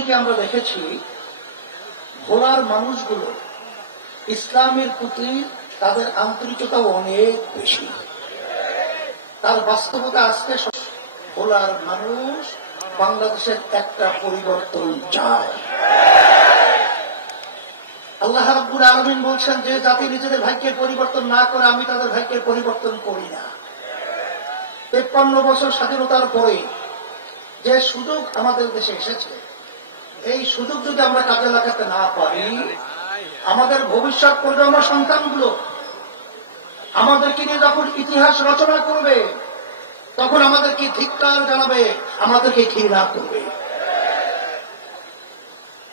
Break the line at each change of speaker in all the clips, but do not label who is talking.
থেকে আমরা দেখেছি, ভোলার মানুষগুলো ইসলামের প্রতি তাদের আন্তরিকতা অনেক বেশি। তার বাস্তবতা আজকে ভোলার মানুষ বাংলাদেশের একটা পরিবর্তন চায়। আল্লাহ রাব্বুল আলমিন বলছেন যে, জাতি নিজেদের ভাগ্যের পরিবর্তন না করে আমি তাদের ভাগ্যের পরিবর্তন করি না। তেপ্পান্ন বছর স্বাধীনতার পরে যে সুযোগ আমাদের দেশে এসেছে এই সুযোগ যদি আমরা কাজে লাগাতে না পারি, আমাদের ভবিষ্যৎ প্রজন্ম সন্তানগুলো আমাদেরকে নিয়ে যখন ইতিহাস রচনা করবে, তখন আমাদেরকে ধিক্কার জানাবে, আমাদেরকে ঘৃণা করবে।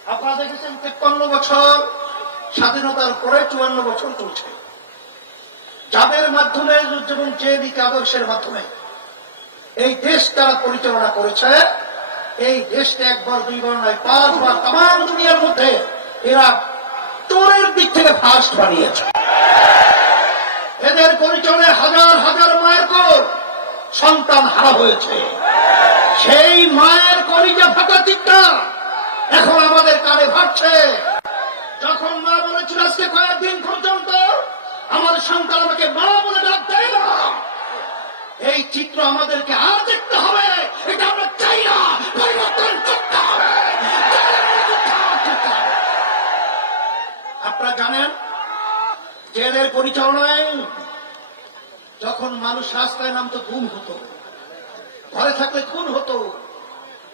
আপনারা দেখেছেন তেপ্পান্ন বছর স্বাধীনতার পরে চুয়ান্ন বছর চলছে। যাদের মাধ্যমে যেমন যে দিকে আদর্শের মাধ্যমে এই দেশ তারা পরিচালনা করেছে এই দেশকে একবার দুইবার নয়, পাঁচবার তাম দুনিয়ার মধ্যে এরা চোরের দিক থেকে ফার্স্ট বানিয়েছে। এদের পরিচয়ে হাজার হাজার মায়ের কোর সন্তান হারা হয়েছে। সেই মায়ের কলিজা ফাটা চিৎকার এখন আমাদের কানে ভাবছে যখন মা বলেছিল আজকে কয়েকদিন পর্যন্ত আমার সন্তান আমাকে মা বলে ডাক দেয় এই চিত্র আমাদেরকে আর দেখতে হবে। এটা আমরা চাই না পরিবর্তন করতে হবে আপনারা জানেন এদের পরিচালনায় যখন মানুষ রাস্তায় নামতো গুম হতো। ঘরে থাকলে খুন হতো।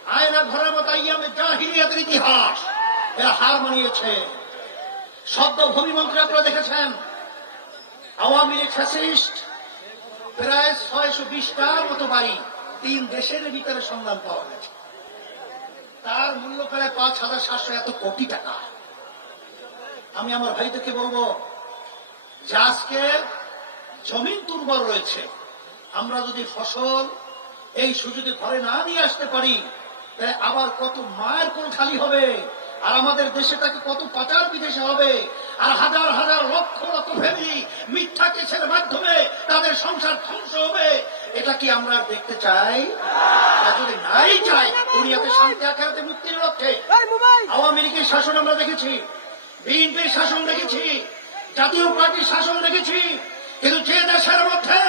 আয়না ঘরের মতো আইয়ামে জাহিলিয়াতের ইতিহাস। এরা হার মানিয়েছে। শব্দ ভূমিমন্ত্রী আপনারা দেখেছেন? আওয়ামী লীগ ফ্যাসিস্ট। প্রায় ছয়শো বিশটার মতো বাড়ি তিন দেশের ভিতরে সন্ধান পাওয়া গেছে। তার মূল্য প্রায় পাঁচ হাজার সাতশো এত কোটি টাকা। আমি আমার ভাইদেরকে বলব যে আজকে জমিন দুর্বল রয়েছে, আমরা যদি ফসল এই সুযোগে ঘরে না নিয়ে আসতে পারি, তাহলে আবার কত মায়ের কোন খালি হবে, আর আমাদের দেশে তাকে কত পাচার বিদেশে হবে, আর হাজার হাজার লক্ষ লক্ষ ফ্যামিলি মিথ্যা কেসের মাধ্যমে তাদের সংসার ধ্বংস হবে। এটা কি আমরা দেখতে চাই? যদি নাই চাই দুনিয়াতে শান্তি আকারতে মুক্তির লক্ষ্যে। আওয়ামী লীগের শাসন আমরা দেখেছি বিএনপির শাসন দেখেছি জাতীয় পার্টির শাসন দেখেছি কিন্তু যে দেশের মধ্যে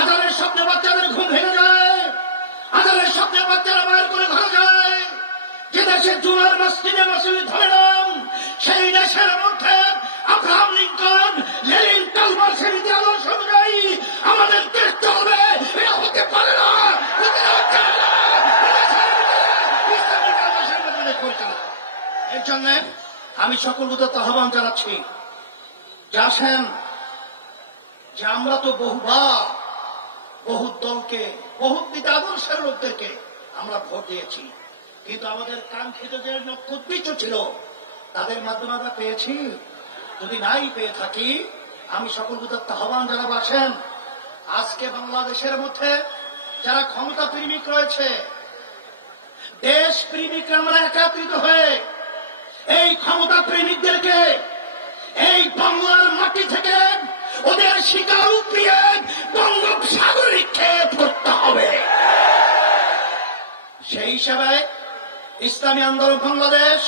আজারের স্বপ্নে বাচ্চাদের ঘুম ভেঙে যায় আদালের স্বপ্নে বাচ্চারা মায়ের করে ঘরে যায় যে দেশের জুলার মসজিদে মসজিদ ধরে নাম সেই দেশের মধ্যে আব্রাহাম লিঙ্কন লেলিন জন্য আমি সকল উদত্ত আহ্বান জানাচ্ছি। যে যে আমরা তো বহুবার বহু দলকে বহু পিতা আদর্শের লোকদেরকে আমরা ভোট দিয়েছি। কিন্তু আমাদের কাঙ্ক্ষিত যে নক্ষত্রিত ছিল, তাদের মাধ্যমে আমরা পেয়েছি। যদি নাই পেয়ে থাকি, আমি সকল উদত্ত আহ্বান জানাব আসেন আজকে বাংলাদেশের মধ্যে যারা ক্ষমতা প্রেমিক রয়েছে দেশ প্রেমিক আমরা একাত্রিত হয়ে এই ক্ষমতা প্রেমিকদেরকে এই বাংলার মাটি থেকে ওদের শিকার উপড়িয়ে বঙ্গোপসাগরে নিক্ষেপ করতে হবে। সেই হিসাবে ইসলামী আন্দোলন বাংলাদেশ,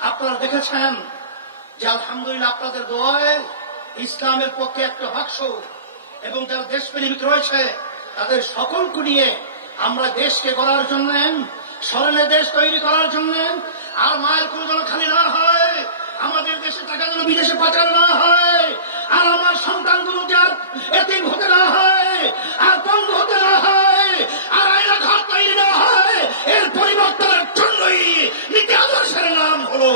আপনারা দেখেছেন যে আলহামদুলিল্লাহ আপনাদের দোয়ায় ইসলামের পক্ষে একটা বাক্স এবং যারা দেশ দেশপ্রেমিক রয়েছে, তাদের সকলকে নিয়ে আমরা দেশকে গড়ার জন্য স্মরণে দেশ তৈরি করার জন্য আর মায়ের কোনো যেন খালি না হয়। আমাদের দেশে টাকা যেন বিদেশে পাচার না হয়। আর আমার সন্তানগুলো যার এতিম হতে না হয়, আর বন্ধ হতে না হয়, আর আয়না ঘর তৈরি না হয়। এর পরিবর্তনের জন্যই নীতি আদর্শের নাম হলো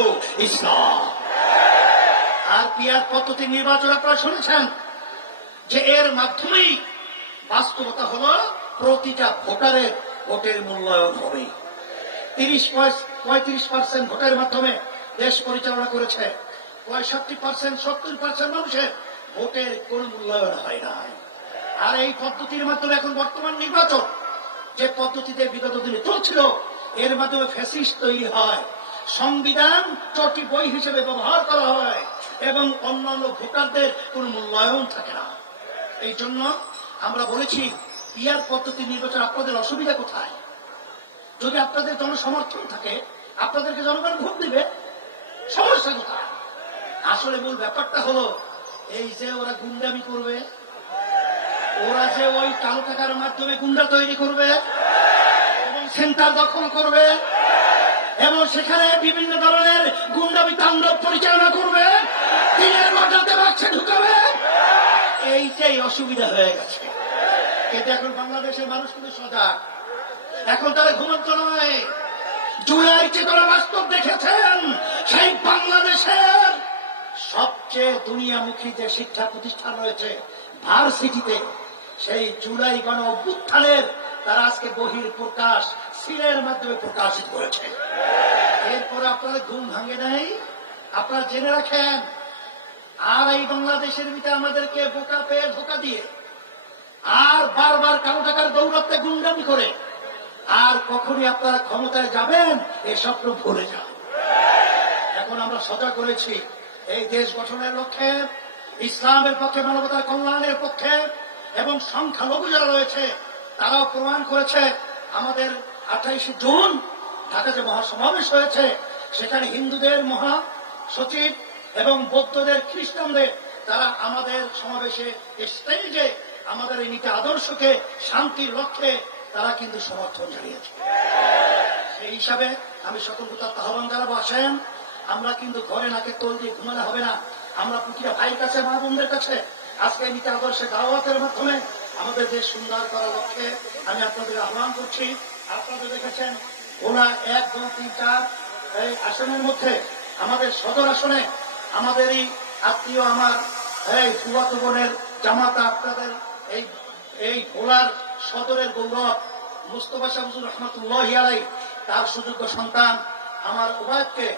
ইসলাম। আর পিয়ার পদ্ধতি নির্বাচন আপনারা শুনেছেন যে এর মাধ্যমেই বাস্তবতা হলো প্রতিটা ভোটারের ভোটের মূল্যায়ন হবে। তিরিশ পঁয়ত্রিশ পার্সেন্ট ভোটের মাধ্যমে দেশ পরিচালনা করেছে। পঁয়ষট্টি পার্সেন্ট সত্তর পার্সেন্ট মানুষের ভোটের কোন মূল্যায়ন হয় না আর এই পদ্ধতির মাধ্যমে এখন বর্তমান নির্বাচন, যে পদ্ধতিতে বিগত দিনে চলছিল, এর মাধ্যমে ফ্যাসিস্ট তৈরি হয়। সংবিধান চটি বই হিসেবে ব্যবহার করা হয় এবং অন্যান্য ভোটারদের কোন মূল্যায়ন থাকে না। এই জন্য আমরা বলেছি, ইয়ার পদ্ধতি নির্বাচন আপনাদের অসুবিধা কোথায়? যদি আপনাদের জনসমর্থন থাকে, আপনাদেরকে জনগণ ভোট দিবে, সমস্যা কোথায়? আসলে মূল ব্যাপারটা হলো, এই যে ওরা গুন্ডামি করবে, ওরা যে ওই কালো টাকার মাধ্যমে গুন্ডা তৈরি করবে, এবং সেন্টার দখল করবে, এবং সেখানে বিভিন্ন ধরনের গুন্ডামি তাণ্ডব পরিচালনা করবে, দিনের মজাতে বাচ্চা ঢুকাবে এইটাই অসুবিধা হয়ে গেছে। কিন্তু এখন বাংলাদেশের মানুষ কিন্তু সজাগ। এখন তারা ঘুমন্ত নয়। জুলাই চেতনা বাস্তব দেখেছেন, সেই বাংলাদেশের সবচেয়ে দুনিয়ামুখী যে শিক্ষা প্রতিষ্ঠান রয়েছে ভার্সিটিতে, সেই জুলাই গণ অভ্যুত্থানের তারা আজকে বহির প্রকাশ, সিলের মাধ্যমে প্রকাশিত করেছে এরপর আপনারা ঘুম ভাঙে নাই? আপনারা জেনে রাখেন, আর এই বাংলাদেশের ভিতরে আমাদেরকে বোকা পেয়ে ধোকা দিয়ে, আর বারবার কালো টাকার দৌড়াতে গুন্ডামি করে আর কখনই আপনারা ক্ষমতায় যাবেন এ স্বপ্ন ভুলে যান এখন আমরা সজাগ করেছি এই দেশ গঠনের লক্ষ্যে, ইসলামের পক্ষে, মানবতার কল্যাণের পক্ষে, এবং সংখ্যালঘু যারা রয়েছে, তারাও প্রমাণ করেছে, আমাদের আঠাইশে জুন ঢাকা যে মহাসমাবেশ হয়েছে, সেখানে হিন্দুদের মহা সচিব এবং বৌদ্ধদের খ্রিস্টানদের, তারা আমাদের সমাবেশে স্টেজে আমাদের এই নীতি আদর্শকে, শান্তির লক্ষ্যে তারা কিন্তু সমর্থন জানিয়েছে। সেই হিসাবে আমি সতর্কতার আহ্বান জানাব, আসেন। আমরা কিন্তু ঘরে নাকে তোল দিয়ে ঘুমালে হবে না। আমরা প্রতিটা ভাইয়ের কাছে, মা বোনদের কাছে আজকে নীতি আদর্শে দাওয়াতের মাধ্যমে আমাদের দেশ সুন্দর করার লক্ষ্যে আমি আপনাদের আহ্বান করছি। আপনারা দেখেছেন, ওনা এক, দুই, তিন, চার এই আসনের মধ্যে আমাদের সদর আসনে আমাদেরই আত্মীয়, আমার এই ফুয়াতো বোনের জামাতা, আপনাদের এই এই ভোলার সদরের গৌরব মুস্তফা শামসুর রহমতুল্লাহ আলাই তার সুযোগ্য সন্তান আমার উভয়কে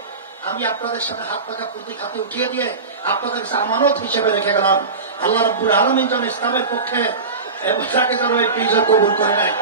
আমি আপনাদের সাথে হাত পাখা প্রতীক হাতে উঠিয়ে দিয়ে আপনাদের কাছে আমানত হিসেবে রেখে গেলাম। আল্লাহ রব্বুল আলমিন যেন ইসলামের পক্ষে এবং তাকে যেন এই কবুল করে নেয়।